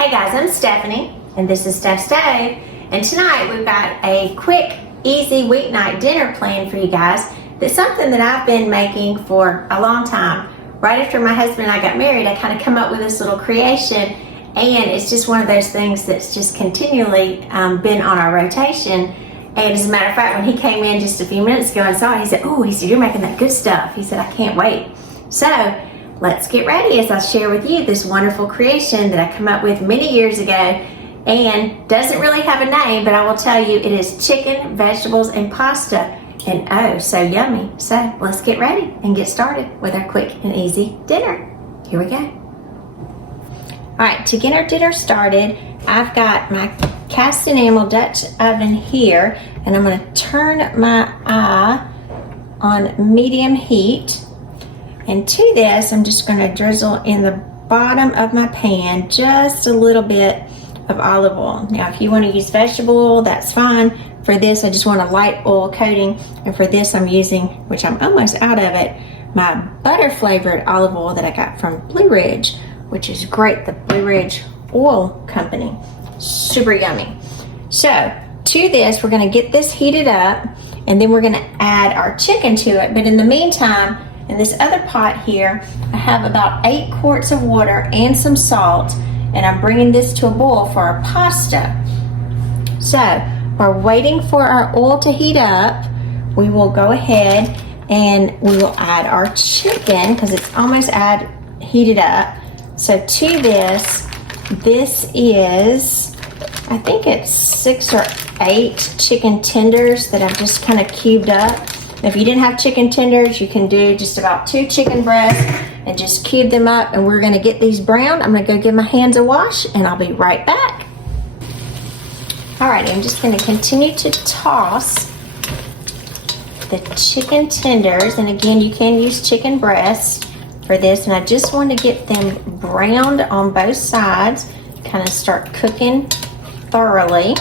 Hey guys, I'm Stephanie, and this is Steph's Stove, and tonight we've got a quick, easy weeknight dinner plan for you guys. That's something that I've been making for a long time. Right after my husband and I got married, I kind of come up with this little creation, and it's just one of those things that's just continually been on our rotation. And as a matter of fact, when he came in just a few minutes ago and saw it, he said, "Oh," he said, "you're making that good stuff." He said, "I can't wait." So let's get ready as I share with you this wonderful creation that I come up with many years ago, and doesn't really have a name, but I will tell you it is chicken, vegetables, and pasta, and oh, so yummy. So let's get ready and get started with our quick and easy dinner. Here we go. All right, to get our dinner started, I've got my cast enamel Dutch oven here, and I'm going to turn my eye on medium heat. And to this, I'm just going to drizzle in the bottom of my pan just a little bit of olive oil. Now, if you want to use vegetable oil, that's fine. For this, I just want a light oil coating. And for this, I'm using, which I'm almost out of it, my butter flavored olive oil that I got from Blue Ridge, which is great, the Blue Ridge Oil Company. Super yummy. So, to this, we're going to get this heated up, and then we're going to add our chicken to it. But in the meantime, in this other pot here, I have about 8 quarts of water and some salt, and I'm bringing this to a boil for our pasta. So, while waiting for our oil to heat up, we will go ahead and we will add our chicken because it's almost heated up. So to this is, I think it's 6 or 8 chicken tenders that I've just kind of cubed up. If you didn't have chicken tenders, you can do just about 2 chicken breasts and just cube them up, and we're going to get these browned. I'm going to go give my hands a wash, and I'll be right back. Alright, I'm just going to continue to toss the chicken tenders, and again, you can use chicken breasts for this, and I just want to get them browned on both sides, kind of start cooking thoroughly.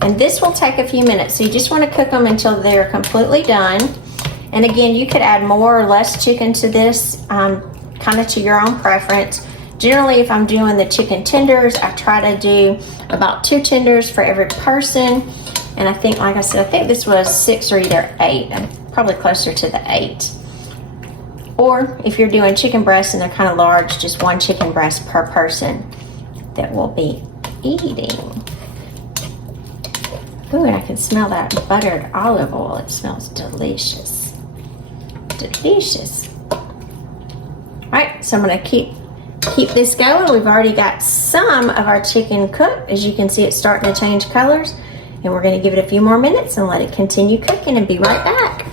And this will take a few minutes, so you just want to cook them until they're completely done. And again, you could add more or less chicken to this, kind of to your own preference. Generally, if I'm doing the chicken tenders, I try to do about 2 tenders for every person. And I think, like I said, I think this was 6 or either 8. I'm probably closer to the 8. Or if you're doing chicken breasts and they're kind of large, just 1 chicken breast per person that we'll be eating. Ooh, and I can smell that buttered olive oil. It smells delicious. Delicious. All right, so I'm gonna keep this going. We've already got some of our chicken cooked. As you can see, it's starting to change colors. And we're gonna give it a few more minutes and let it continue cooking and be right back.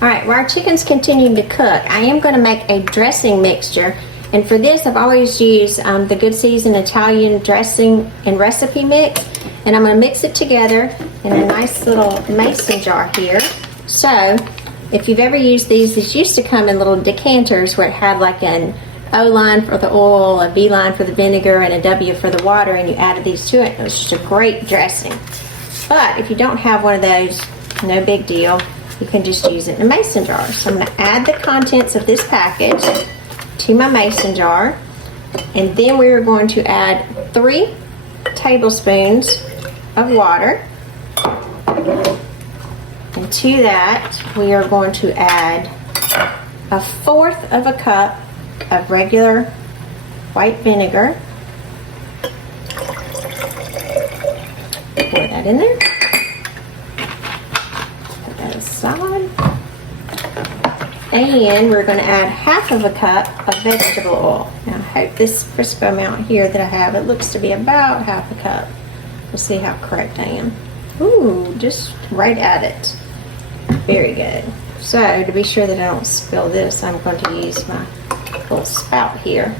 All right, while our chicken's continuing to cook, I am gonna make a dressing mixture. And for this, I've always used the Good Season Italian dressing and recipe mix. And I'm going to mix it together in a nice little mason jar here. So, if you've ever used these used to come in little decanters where it had like an O line for the oil, a V line for the vinegar, and a W for the water, and you added these to it. It was just a great dressing. But if you don't have one of those, no big deal. You can just use it in a mason jar. So I'm going to add the contents of this package to my mason jar. And then we are going to add 3 tablespoons of water, and to that we are going to add 1/4 of a cup of regular white vinegar. Pour that in there, put that aside, and we're going to add 1/2 of a cup of vegetable oil. Now I hope this Crisco amount here that I have, it looks to be about 1/2 a cup. We'll see how correct I am. Ooh, just right at it. Very good. So, to be sure that I don't spill this, I'm going to use my little spout here.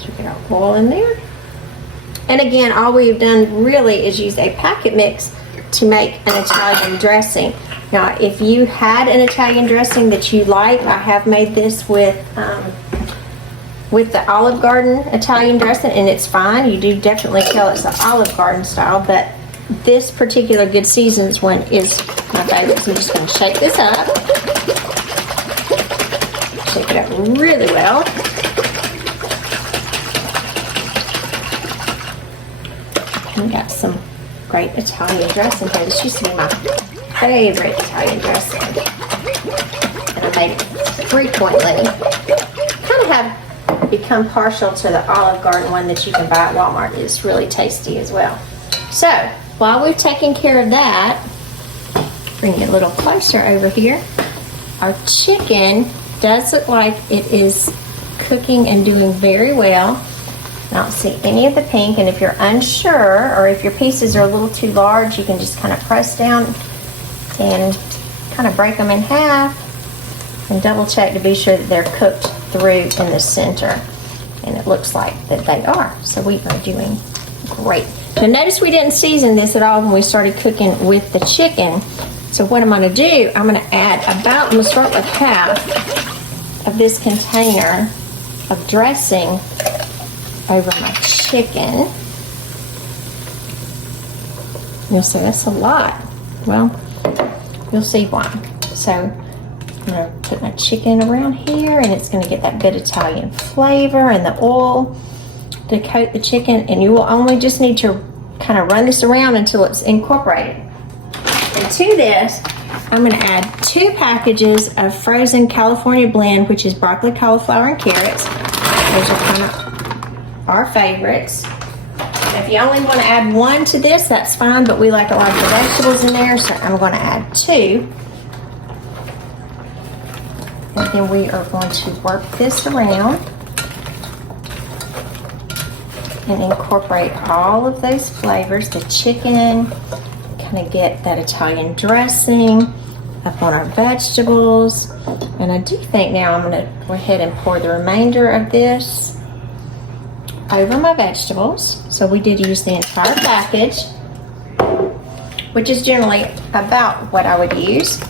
So, get our oil in there. And again, all we've done really is use a packet mix to make an Italian dressing. Now, if you had an Italian dressing that you like, I have made this with the Olive Garden Italian dressing, and it's fine. You do definitely tell it's the Olive Garden style, but this particular Good Seasons one is my favorite. So I'm just going to shake this up. Shake it up really well. We got some great Italian dressing here. This used to be my favorite Italian dressing. And I make it frequently. Kind of have become partial to the Olive Garden one that you can buy at Walmart. It's really tasty as well. So, while we've taken care of that, bring it a little closer over here. Our chicken does look like it is cooking and doing very well. I don't see any of the pink, and if you're unsure or if your pieces are a little too large, you can just kind of press down and kind of break them in half and double check to be sure that they're cooked through in the center. And it looks like that they are. So we are doing great. Now notice we didn't season this at all when we started cooking with the chicken. So what I'm going to do, I'm going to add about, I'm going to start with half of this container of dressing over my chicken. You'll say that's a lot. Well, you'll see why. So I'm going to put my chicken around here, and it's going to get that good Italian flavor and the oil to coat the chicken, and you will only just need to kind of run this around until it's incorporated. And to this, I'm going to add 2 packages of frozen California blend, which is broccoli, cauliflower, and carrots. Those are kind of our favorites. If you only want to add 1 to this, that's fine, but we like a lot of the vegetables in there, so I'm going to add 2. And then we are going to work this around and incorporate all of those flavors, the chicken, kind of get that Italian dressing up on our vegetables. And I do think now I'm going to go ahead and pour the remainder of this over my vegetables. So we did use the entire package, which is generally about what I would use.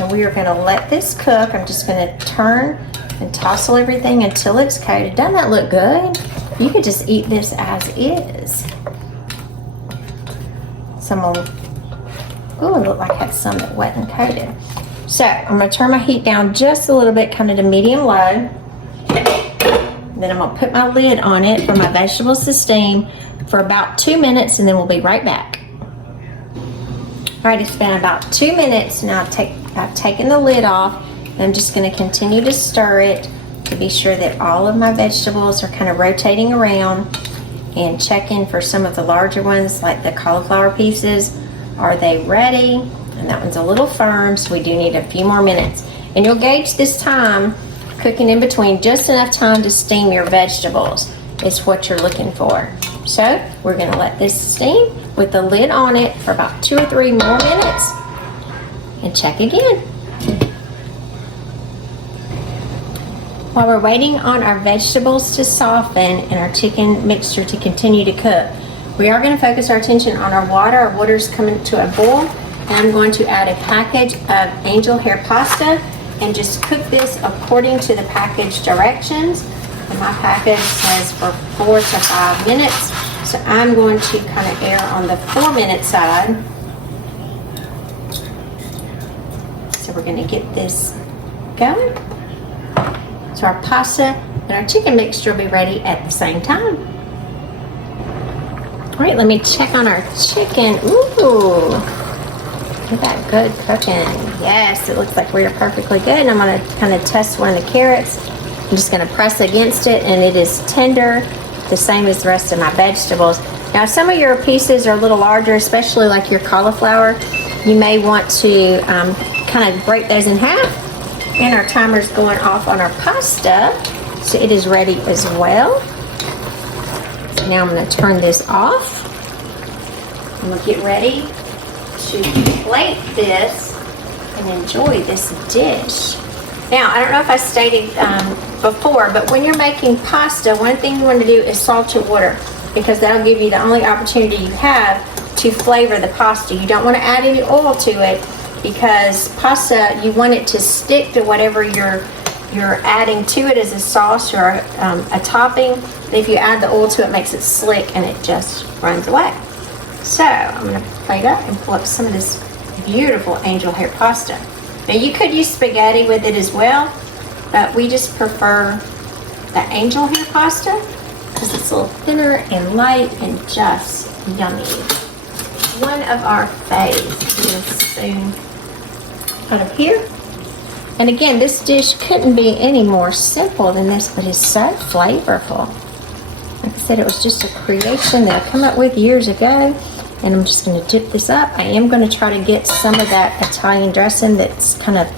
And we are going to let this cook. I'm just going to turn and tousle everything until it's coated. Doesn't that look good? You could just eat this as is. Some will, ooh, it looked like it had some that wasn't coated. So I'm going to turn my heat down just a little bit, kind of to medium low. Then I'm going to put my lid on it for my vegetables to steam for about 2 minutes, and then we'll be right back. All right, it's been about 2 minutes now. I've taken the lid off, and I'm just going to continue to stir it to be sure that all of my vegetables are kind of rotating around, and checking for some of the larger ones like the cauliflower pieces. Are they ready? And that one's a little firm, so we do need a few more minutes. And you'll gauge this time cooking in between, just enough time to steam your vegetables is what you're looking for. So we're going to let this steam with the lid on it for about 2 or 3 more minutes and check again. While we're waiting on our vegetables to soften and our chicken mixture to continue to cook, we are going to focus our attention on our water. Our water's coming to a boil, and I'm going to add a package of angel hair pasta and just cook this according to the package directions. And my package says for 4 to 5 minutes. So I'm going to kind of err on the 4-minute side. So we're going to get this going. So our pasta and our chicken mixture will be ready at the same time. All right, let me check on our chicken. Ooh, look at that good cooking. Yes, it looks like we're perfectly good. And I'm going to kind of test one of the carrots. I'm just going to press against it, and it is tender, the same as the rest of my vegetables. Now, some of your pieces are a little larger, especially like your cauliflower. You may want to kind of break those in half. And our timer's going off on our pasta, so it is ready as well. So now I'm going to turn this off. I'm going to get ready to plate this and enjoy this dish. Now, I don't know if I stated before, but when you're making pasta, one thing you want to do is salt your water, because that'll give you the only opportunity you have to flavor the pasta. You don't want to add any oil to it, because pasta, you want it to stick to whatever you're adding to it as a sauce or a topping. And if you add the oil to it, it makes it slick and it just runs away. So I'm going to plate up and pull up some of this beautiful angel hair pasta. Now you could use spaghetti with it as well, but we just prefer the angel hair pasta. because it's a little thinner and light and just yummy. One of our faves. Get a spoon out of here. And again, this dish couldn't be any more simple than this, but it's so flavorful. Like I said, it was just a creation that I came up with years ago. And I'm just going to dip this up. I am going to try to get some of that Italian dressing that's kind of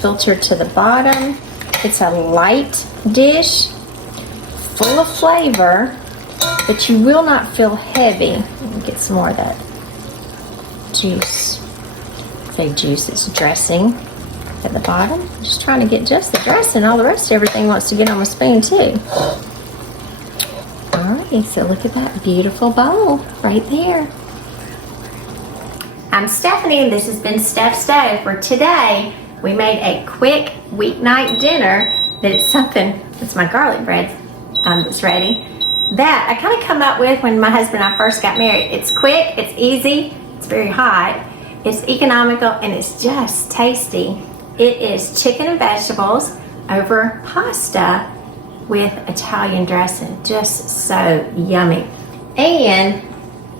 filtered to the bottom. It's a light dish, full of flavor, but you will not feel heavy. Let me get some more of that juice. Say juice, it's dressing at the bottom. I'm just trying to get just the dressing. All the rest of everything wants to get on my spoon too. Alright, so look at that beautiful bowl right there. I'm Stephanie, and this has been Steph Stove, where today we made a quick weeknight dinner that is something, it's my garlic bread that's ready, that I kind of come up with when my husband and I first got married. It's quick, it's easy, it's very hot, it's economical, and it's just tasty. It is chicken and vegetables over pasta with Italian dressing. Just so yummy. And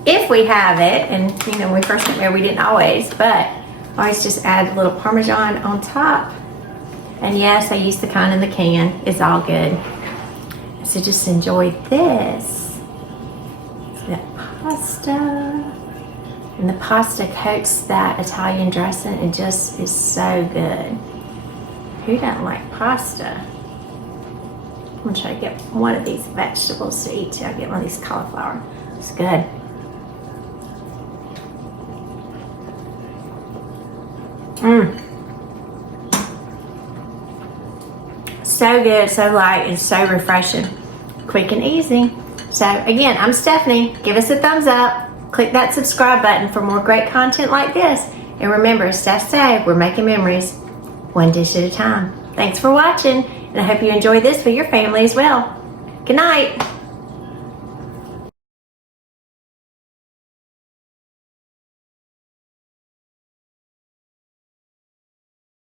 if we have it, and you know, when we first got married, we didn't always, but I always just add a little Parmesan on top. And yes, I use the kind in the can. It's all good. So just enjoy this. So that pasta. And the pasta coats that Italian dressing. It just is so good. Who doesn't like pasta? I'm gonna try to get one of these vegetables to eat too. I'll get one of these cauliflower. It's good. So good, so light, and so refreshing. Quick and easy. So again, I'm Stephanie. Give us a thumbs up. Click that subscribe button for more great content like this. And remember, Steph Stove, we're making memories one dish at a time. Thanks for watching, and I hope you enjoy this with your family as well. Good night.